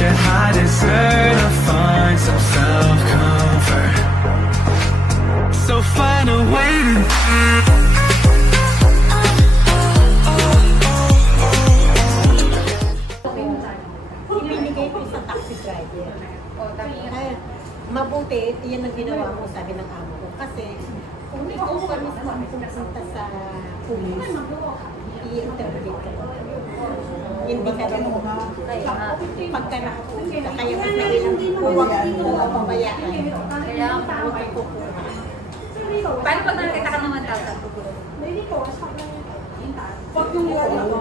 your high desert to find some self-comfort. So find a way to ibinigay ko sa taxi driver. Ay, mabuti, yan ang ginawa mo, sabi ng amo ko. Kasi, kung ikaw pa mismo pupunta sa pulis, i-interview ka. Hindi ka na mo. Pagka nakapunta, kaya mas naging huwag mo pabayaan. Kaya huwag ka kukuha. Paano pag nakita ka naman tao? Pag yung wala mo,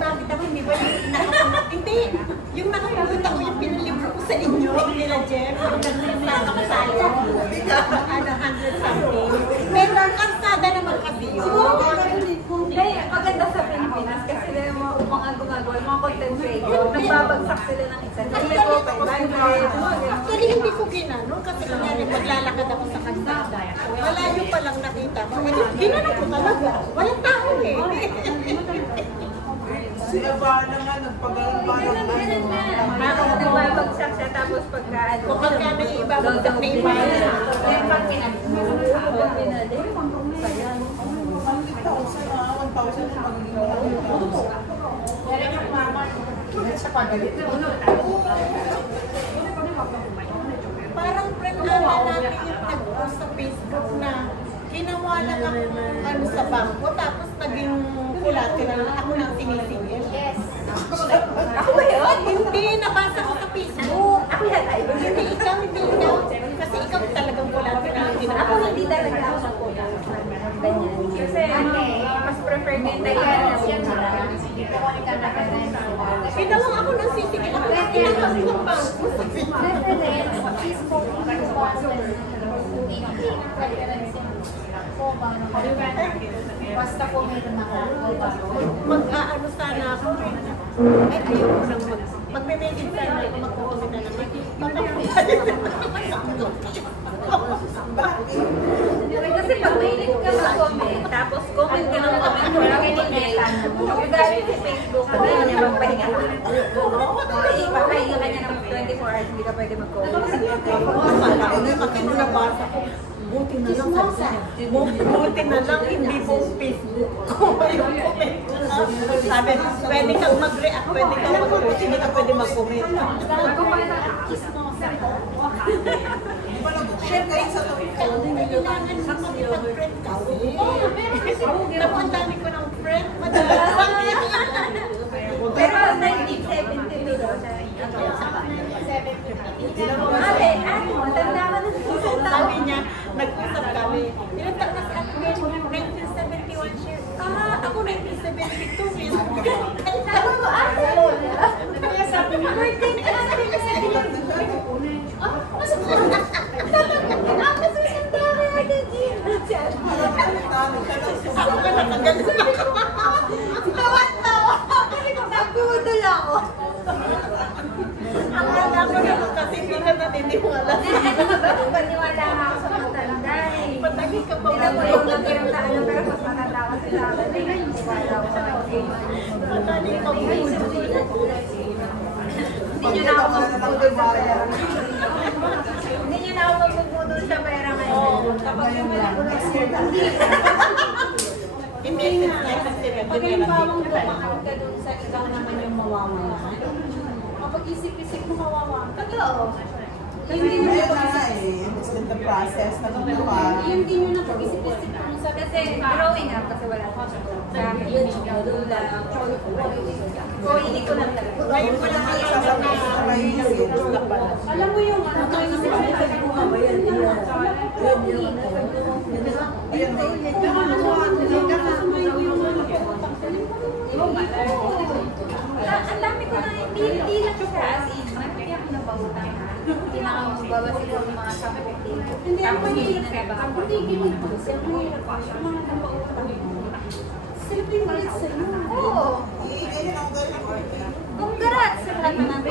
bakit ako hindi ba yung nakapunta? Hindi! Yung nakapunta ko yung pinalibro ko sa inyo, nila Jeff, yung nagkakasaya. Ano, 100 something. Pero ang karsada naman kasi yun. Hindi, maganda sa Pilipinas kasi sila yung mga gumagawa, yung mga content creator, nagbabagsak sila ng isa. Actually, hindi ko ginano kasi kunyari maglalakad ako sa kalsada. Malayo pa lang nakita mo. Ginano ko talaga. Walang tao eh. Si Ivana nga, nagpagalan Nagbabagsak siya tapos pagka ano. Kapag ka may ibabagsak na iba. Pag pinali. Parang friend na natin yung nag-post sa Facebook na ginawa lang ako ano sa bangko tapos naging collateral ako nang sinisingil. Yes. Ako ba yun? Hindi, nabasa ko sa Facebook. Ako yan ay. Hindi ikaw. Kasi ikaw talagang collateral ang ginawa. Ako hindi talaga ako sa kulang. Ganyan. Kasi mas prefer ko yung tayo na yan. Pinawang ako nang sisigil. Ako nang tinanong ng bangko sa Facebook. Basta po meron ako. Mag-aano sana ako. Ay, ayoko nang magme-message sana ako magkukumita naman. Kasi pag mahilig ka mag-comment, tapos comment ka ng comment, walang email, magagamit sa Facebook, kaya niya magpahinga ka. Ipapahinga ka niya ng 24 hours, hindi ka pwede mag-comment. Bakit mo nabasa ko? Buti na lang buti na lang hindi po Facebook ko yung comment. Sabi, pwede kang mag-react, pwede kang mag-comment, hindi ka pwede mag-comment. Siyempre, kailangan mo makipag-friend ka. Napandami ko ng friend, madalas. Pero 1972 daw siya. Ate, matanda ka na. Sabi niya, nag-usap kami. Ilang taon na si Atmen, 1971 siya. Ako 1972. Sabi ko, kaya sabi mo, birthday ka na kasi. Ako ka natanggal na ako. Tawa-tawa. Kasi kung nagpudol ako. Akala ko naman kasi hindi na natiniwala. Paniwala nga ako sa matanda eh. Patagi ka pa Hindi na ko yung nagkiramtaan ng pero mas matanda ko sila. Wala ko sa Patagi ka pa Hindi nyo na ako magpudol sa pera. Hindi nyo na ako magpudol sa pera ngayon. Kapag yung next year hindi. Hindi na. Pag halimbawa pumakaan ka dun sa ikaw naman yung mawawala. Kapag isip-isip mo mawawala. Totoo. Hindi na it's in the process na gumawa. Hindi nyo na pag-isip-isip mo sa kasi growing up kasi wala ko sa akin. So, hindi ko lang talaga. Ngayon ko lang Alam mo yung ano, ang dami ko na hindi lang siya as in, hindi ako napagutang ha. Hindi na ako magbawas yung mga kapatid. Hindi ako hindi na ba? Hindi gimit ko. Siyempre, mga napautang mo. Siyempre, malit sa iyo. Oo. Congrats sa lahat ng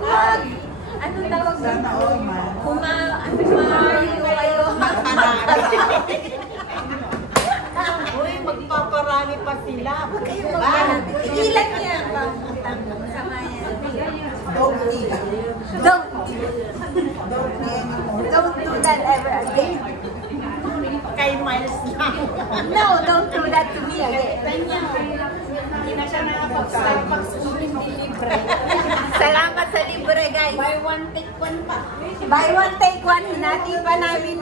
wag! Anong tawag doon? Kumayo kayo. Uy, magpaparami pa sila. Ilan yan? Sama Don't. Don't be anymore. Don't do that ever again. Kay Miles na. No, don't do that to me again. Hindi na siya nakapag-Starbucks hindi libre. Salamat sa libre, guys. Buy one, take one pa. Buy one, take one. Hinati pa namin.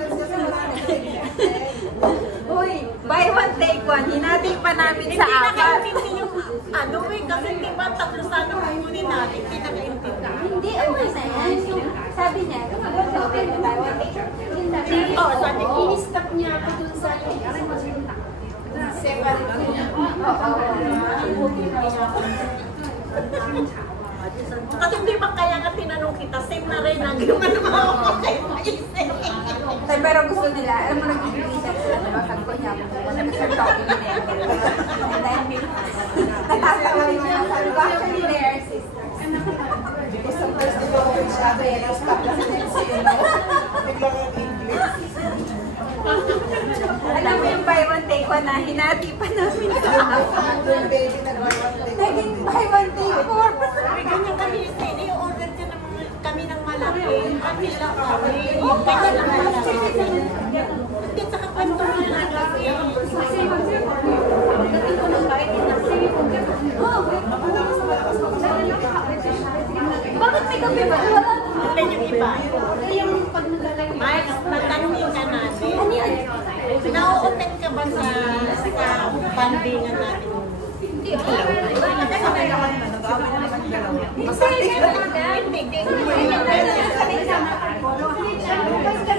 Uy, buy one, take one. Hinati pa namin sa Hindi apat. nakaintindi yung ano kasi di ba tatlo sana kukunin natin. Hindi nakaintindi. Hindi, okay na yan. Sabi niya, okay na buy one, take one. Oo, sabi ko. I-stop niya ako dun sa separate niya. Kasi di ba kaya nga tinanong kita, same na rin ang yung ano ako kay Miles. Pero gusto nila, alam mo, nag-i-research sila, diba? Sabi ko niya, kasi talking in it. And then, natatawa niya. Sabi ko, actually, they are sisters. Because sometimes they don't know each other and I'll stop kasi next to you, no? Biglang ang English. Alam mo yung buy one, take one na hinati pa namin sa apat. Yung baby na buy one take one. Naging buy one, take four. May ganyan kami i-order ka ng kami ng malaki. Kami lang kami. Ganyan lang malaki. Hindi, saka kwento mo na lagi. Bakit may kape ba? Wala. Hindi yung iba. Miles, matanungin ka natin. Ano yan? Na-open ka ba sa bandingan natin? Hindi.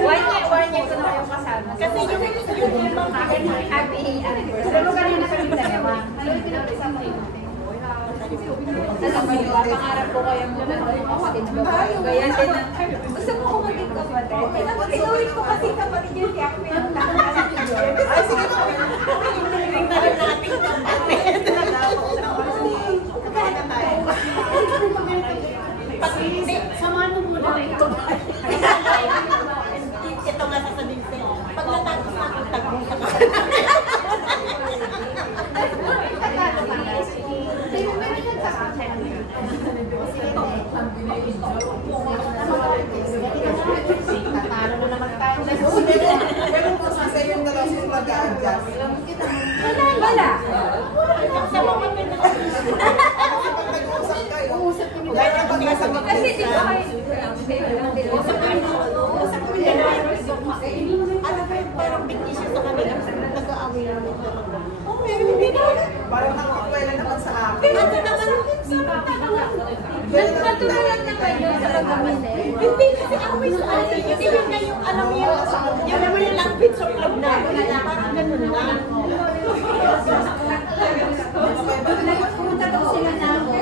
One year ko na kayong kasama. Kasi yung ibang Happy anniversary. Kanina kami dalawa. Alam mo yun, pangarap ko kayong kapatid ba? Kaya din na, gusto mo ko maging kapatid. Tinuwi ko kasi kapatid yun, kaya ako pinagtahan sa George. ay, sige po. Tingnan na rin natin kapatid. Pag hindi, samahan mo muna. Ito nga sasabihin sa'yo. Pag natapos na ang tagong sa tatalo na naman tayo. Pero kung sa yung dalawa sila mag-a-adjust. Wala. Sa mga Kapag nag-uusap kayo, ganyan kami sa mga Kasi di ba ano ba yung parang big issue sa kanila? Nag-aaway lang ito. Oh, pero hindi na. parang nakakapwela naman sa akin. Pero ito naman, Natutulad naman yun sa pagkakasal. hindi kasi away sa atin. Hindi yun na yung alam mo yun naman yung language of love natin. Parang ganun lang. Pumunta daw sila na ako.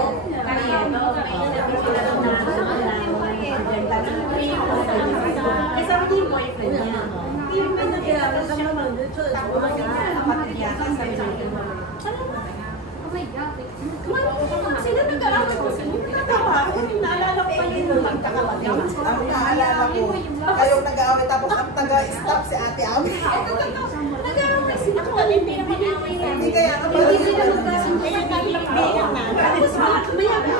Kasi sabi niya yung boyfriend niya. Hindi yung ba nakilala sa mga dito? Tapos kapatid niya. Sabi niya, Oh my God. sila nag-aaway ko. Sila nag-aaway. Naalala ko pa yun nung magkakapatid. Ang naalala ko, kayong nag-aaway tapos ang taga-stop si Ate Ami. Nag-aaway sila. Actually, hindi naman away sa Hindi kaya ka Hindi sila magkasunod. kaya naglabigan na. Tapos maya ba?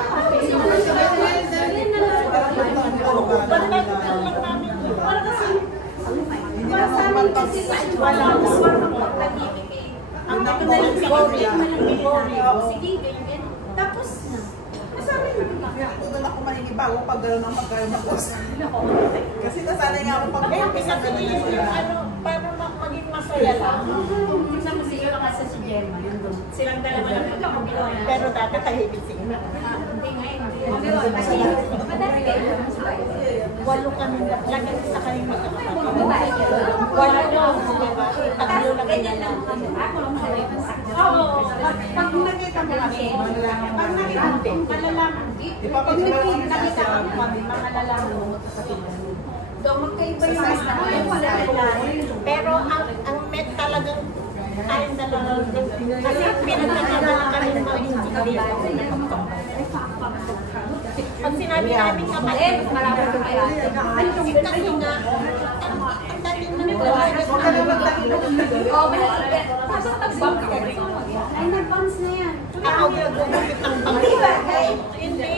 Balik lang namin. Para kasi, para sa amin kasi wala mo. Ang dito na lang sa Sige, ganyan. Tapos na. Sabi niyo, Doon ako maninibago pag gano'n ang pagkaroon ng usan. Kasi nasanay nga ako pag eh, kasi yung ano, para maging masaya lang. Tignan mo siguro kasi si Gemma. Silang dalawa lang. Pero dati tahimik sila. Hindi nga, hindi. Kasi madami kayo. Walo kami, lagi sa kanyang magkakapatid. Babae ka. Walo lang, diba? Tatlo lang Ganyan ganyan lang. Ako lang sa live. Oo. Pag nakita mo kasi, pag nakita mo, malalaman. Di ba pag Nakita kami, malalaman mo. So, magkaiba yung Size na yung wala nila. Pero ang met talagang tayong dalawa. Kasi pinagkakabala kami ng mga hindi. Pag sinabi namin kapatid, Malapit ko kaya. kasi nga, ang dating na naglalagay. Huwag ka na magtakilong. Oh, malapit. Tapos pag-bump ka. Ay, nag-bounce na yan. Ako gagumit ng pangkita. Hindi.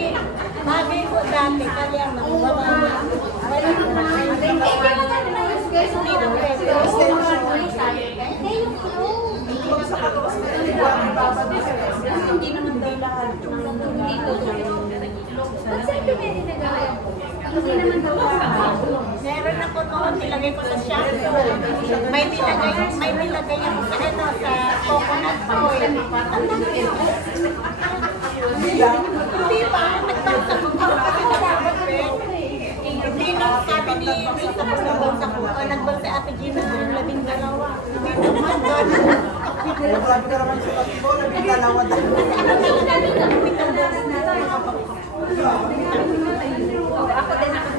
Bagay ko dati, kaya nakuha Dito. Ba't saan dumili na gawin? Hindi naman daw Meron ako noon, nilagay ko sa shampoo. May nilagay ako sa ano, sa coconut oil. Ang dami yun. Hindi ba? Nagbansa ko kasi dapat hindi nang sabi ni Misa ko nagbansa ko. Nagbansa Ate Gina ng 12. Hindi naman gano'n. Grabe ka naman sa Latibo, nabigalawa daw. Ako din ako.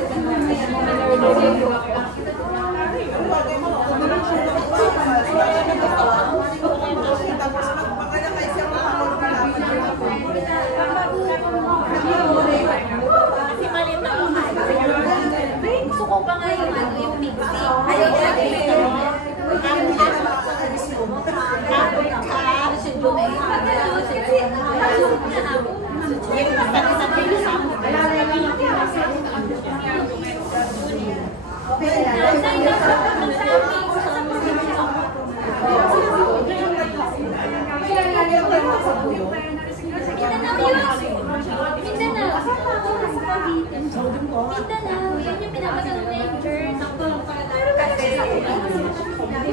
Tapos magpagala kayo siya mga Kasi malit ako. Gusto ko pa nga yung ano, yung mixing. Ayaw ko lagi yung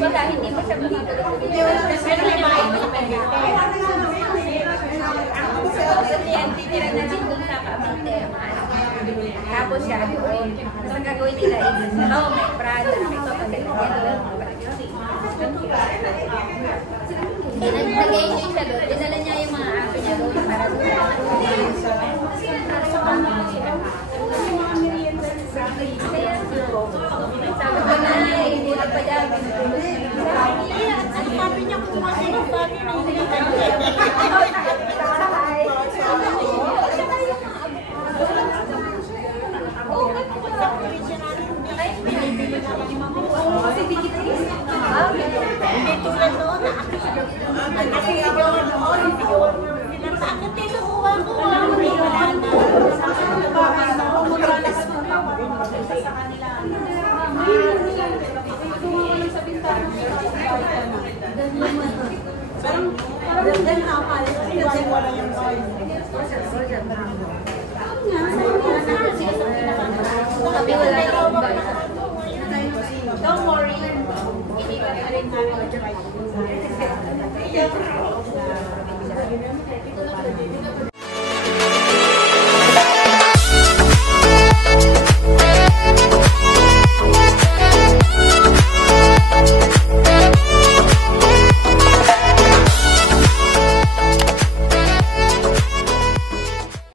wala, hindi mo siya dito. Hindi nila na din dun sa Cavite. Tapos siya doon. Tapos ang gagawin nila is, may Prada, may Coca-Cola. Nag-enjoy siya doon. Dinala niya yung mga aso niya doon para doon. Sabi ko na, hindi na pa dyan. Ang sabi niya kung sinasabi na hindi ka hindi tulad noon na ako. Ang nasigawan noon, hindi ko. Ako tinukuha ko.